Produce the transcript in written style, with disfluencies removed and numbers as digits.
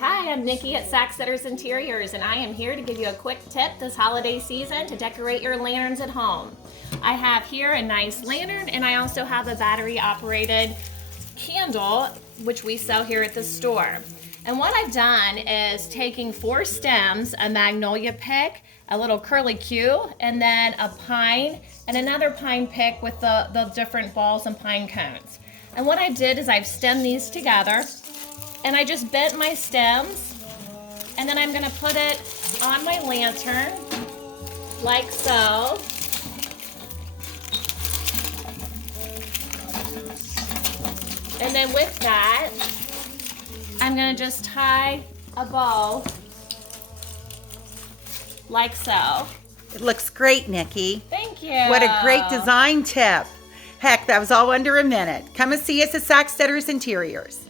Hi, I'm Nikki at Sacksetters Interiors, and I am here to give you a quick tip this holiday season to decorate your lanterns at home. I have here a nice lantern, and I also have a battery-operated candle, which we sell here at the store. And what I've done is taking 4 stems, a magnolia pick, a little curly Q, and then a pine, and another pine pick with the different balls and pine cones. And what I did is I've stemmed these together, and I just bent my stems, and then I'm gonna put it on my lantern, like so. And then with that, I'm gonna just tie a bow, like so. It looks great, Nikki. Thank you. What a great design tip. Heck, that was all under a minute. Come and see us at Sacksetters Interiors.